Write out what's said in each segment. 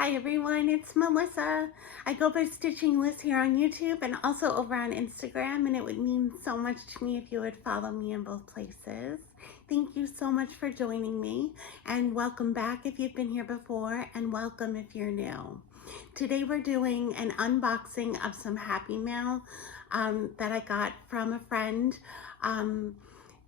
Hi everyone, it's Melissa. I go by Stitching Liz here on YouTube and also over on Instagram, and it would mean so much to me if you would follow me in both places. Thank you so much for joining me, and welcome back if you've been here before, and welcome if you're new. Today we're doing an unboxing of some Happy Mail that I got from a friend.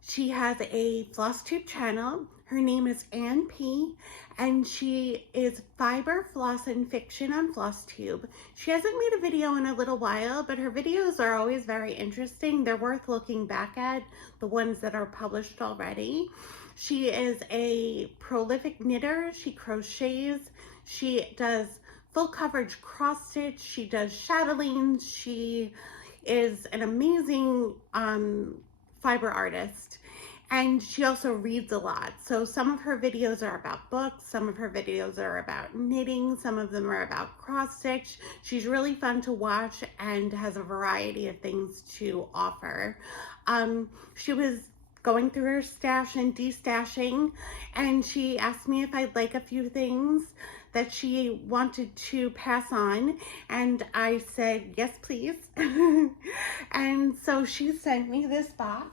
She has a Flosstube channel. Her name is Ann P, and she is fiber floss and fiction on Flosstube. She hasn't made a video in a little while, but her videos are always very interesting. They're worth looking back at, the ones that are published already. She is a prolific knitter. She crochets. She does full coverage cross stitch. She does chatelaines. She is an amazing fiber artist, and she also reads a lot. So some of her videos are about books, some of her videos are about knitting, some of them are about cross stitch. She's really fun to watch and has a variety of things to offer. She was going through her stash and destashing, and she asked me if I'd like a few things that she wanted to pass on, and I said yes please. And so she sent me this box,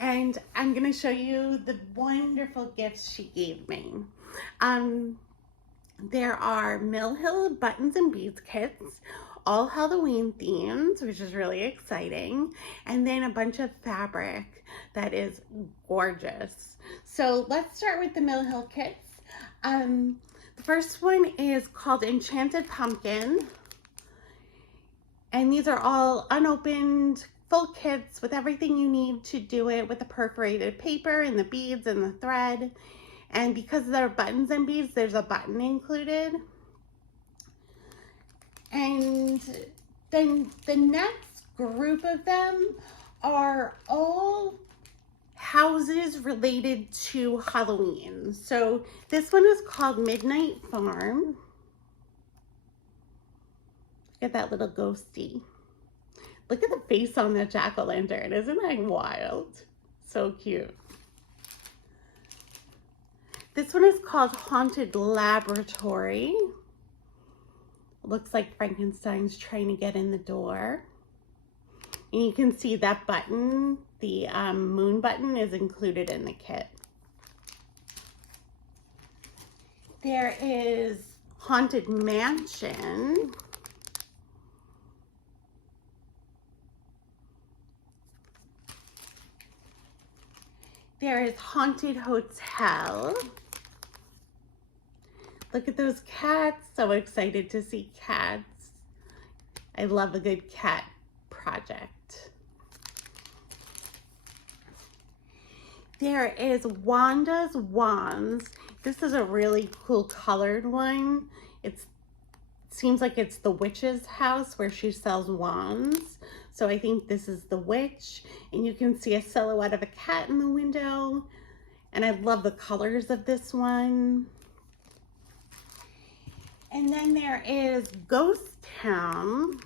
and I'm gonna show you the wonderful gifts she gave me. There are Mill Hill buttons and beads kits, all Halloween themed, which is really exciting, and then a bunch of fabric that is gorgeous. So let's start with the Mill Hill kits. The first one is called Enchanted Pumpkin, and these are all unopened full kits with everything you need to do it, with the perforated paper and the beads and the thread. And because they're buttons and beads, there's a button included. And then the next group of them are all houses related to Halloween. So this one is called Midnight Farm. Look at that little ghosty. Look at the face on the jack-o'-lantern. Isn't that wild? So cute. This one is called Haunted Laboratory. Looks like Frankenstein's trying to get in the door. And you can see that button, the moon button, is included in the kit. There is Haunted Mansion. There is Haunted Hotel. Look at those cats. So excited to see cats. I love a good cat project. There is Wanda's Wands. This is a really cool colored one. It seems like it's the witch's house where she sells wands. So I think this is the witch, and you can see a silhouette of a cat in the window. And I love the colors of this one. And then there is Ghost Town.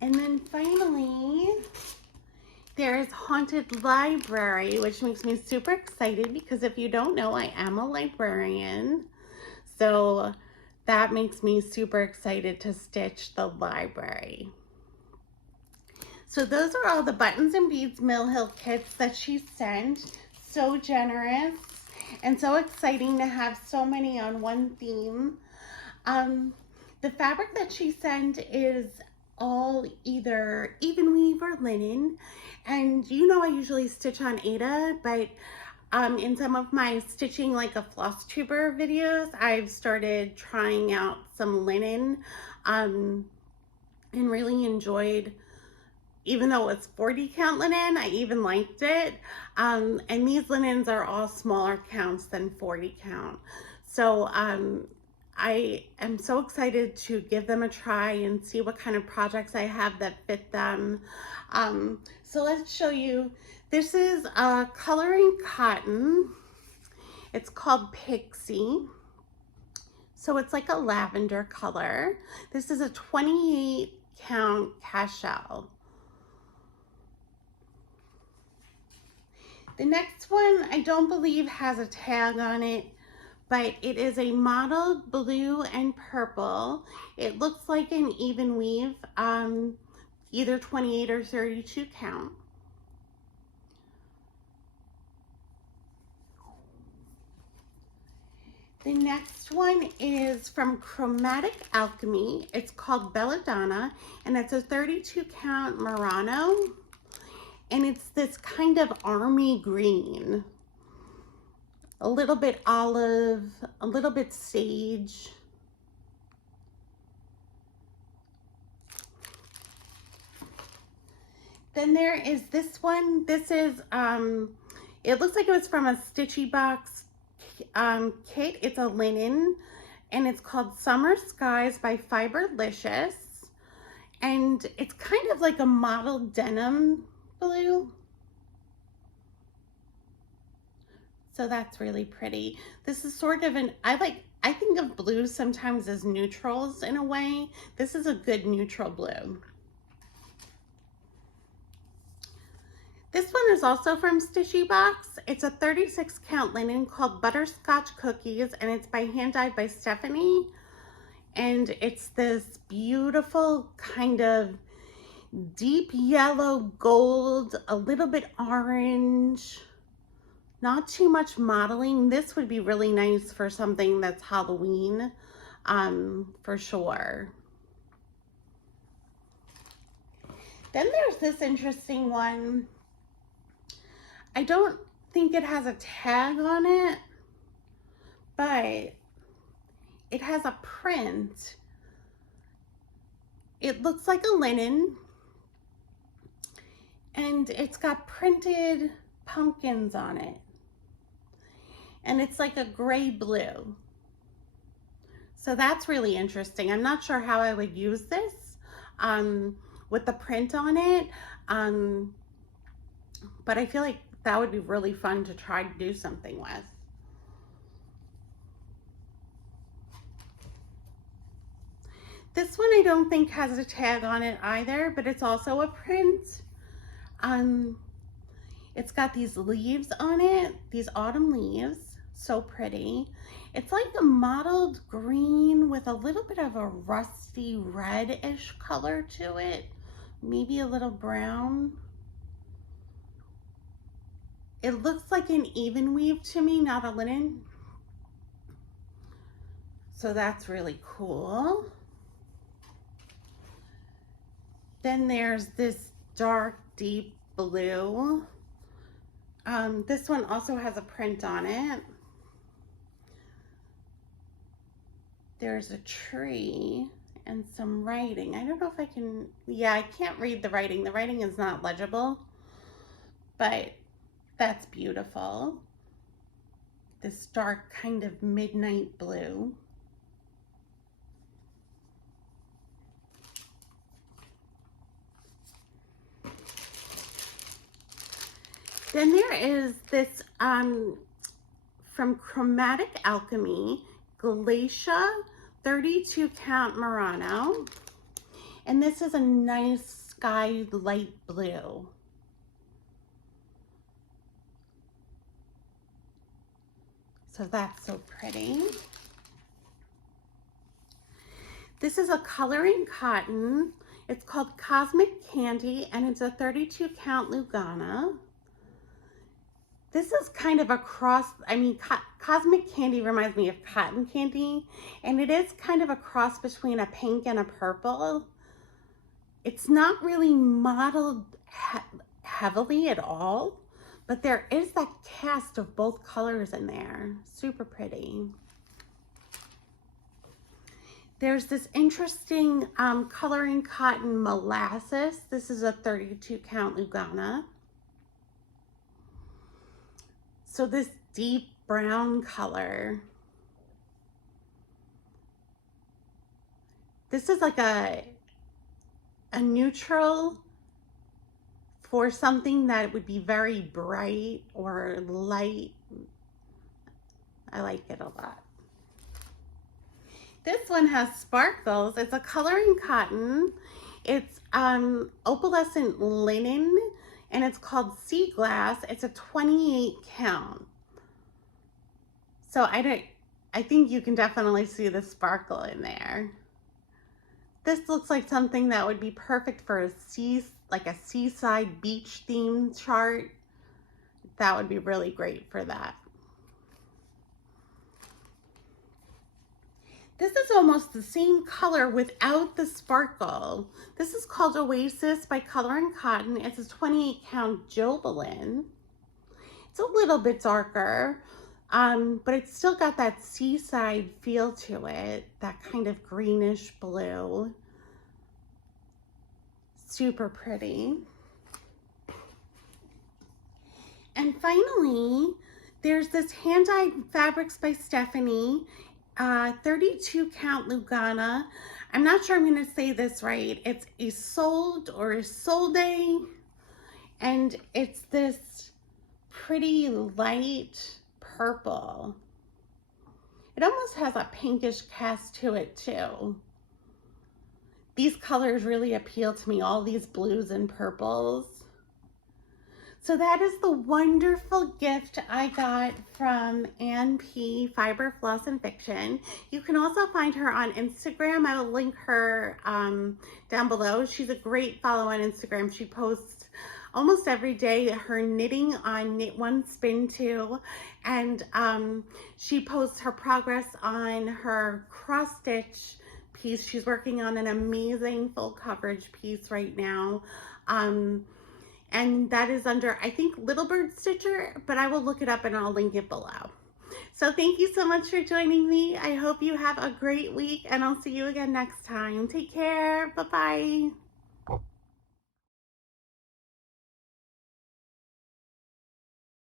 And then finally, there is Haunted Library, which makes me super excited because if you don't know, I am a librarian. So that makes me super excited to stitch the library. So those are all the buttons and beads Mill Hill kits that she sent. So generous and so exciting to have so many on one theme. The fabric that she sent is all either even weave or linen. And you know I usually stitch on Aida, but in some of my stitching like a Flosstuber videos, I've started trying out some linen and really enjoyed. Even though it's 40 count linen, I even liked it. And these linens are all smaller counts than 40 count. So I am so excited to give them a try and see what kind of projects I have that fit them. So let's show you. This is coloring cotton. It's called Pixie. So it's like a lavender color. This is a 28 count cashel. The next one, I don't believe has a tag on it, but it is a mottled blue and purple. It looks like an even weave, either 28 or 32 count. The next one is from Chromatic Alchemy. It's called Belladonna, and it's a 32 count Murano. And it's this kind of army green. A little bit olive, a little bit sage. Then there is this one. This is, it looks like it was from a Stitchy Box kit. It's a linen, and it's called Summer Skies by Fiberlicious. And it's kind of like a mottled denim blue. So that's really pretty. This is sort of an, I think of blues sometimes as neutrals in a way. This is a good neutral blue. This one is also from Stitchy Box. It's a 36 count linen called Butterscotch Cookies, and it's by hand dyed by Stephanie. And it's this beautiful kind of deep yellow gold, a little bit orange, not too much modeling. This would be really nice for something that's Halloween, for sure. Then there's this interesting one. I don't think it has a tag on it, but it has a print. It looks like a linen, and it's got printed pumpkins on it. And it's like a gray blue. So that's really interesting. I'm not sure how I would use this with the print on it, but I feel like that would be really fun to try to do something with. This one I don't think has a tag on it either, but it's also a print. It's got these leaves on it, these autumn leaves, so pretty. It's like a mottled green with a little bit of a rusty reddish color to it, maybe a little brown. It looks like an even weave to me, not a linen. So that's really cool. Then there's this dark, deep blue. This one also has a print on it. There's a tree and some writing. I don't know if I can, yeah, I can't read the writing. The writing is not legible, but that's beautiful. This dark kind of midnight blue. Then there is this from Chromatic Alchemy, Glacia 32 count Murano. And this is a nice sky light blue. So that's so pretty. This is a coloring cotton. It's called Cosmic Candy, and it's a 32 count Lugana. This is kind of a cross, I mean, Cosmic Candy reminds me of cotton candy, and it is kind of a cross between a pink and a purple. It's not really modeled heavily at all, but there is that cast of both colors in there. Super pretty. There's this interesting coloring cotton Molasses. This is a 32 count Lugana. So this deep brown color. This is like a neutral for something that would be very bright or light. I like it a lot. This one has sparkles. It's a coloring cotton. It's opalescent linen. and it's called Sea Glass. It's a 28 count. So I think you can definitely see the sparkle in there. This looks like something that would be perfect for a like a seaside beach themed chart. That would be really great for that. This is almost the same color without the sparkle. This is called Oasis by Color and Cotton. It's a 28 count Jovelin. It's a little bit darker, but it's still got that seaside feel to it, that kind of greenish blue. Super pretty. And finally, there's this hand-dyed fabrics by Stephanie, 32 count Lugana. I'm not sure I'm gonna say this right. It's Isolde or Isolde, and it's this pretty light purple. It almost has a pinkish cast to it too. These colors really appeal to me, all these blues and purples. So that is the wonderful gift I got from Ann P. Fiber, Floss, and Fiction. You can also find her on Instagram. I will link her down below. She's a great follow on Instagram. She posts almost every day her knitting on Knit One Spin Two, and she posts her progress on her cross stitch piece. She's working on an amazing full coverage piece right now. And that is under, I think, Little Bird Stitcher, but I will look it up and I'll link it below. So thank you so much for joining me. I hope you have a great week, and I'll see you again next time. Take care. Bye-bye.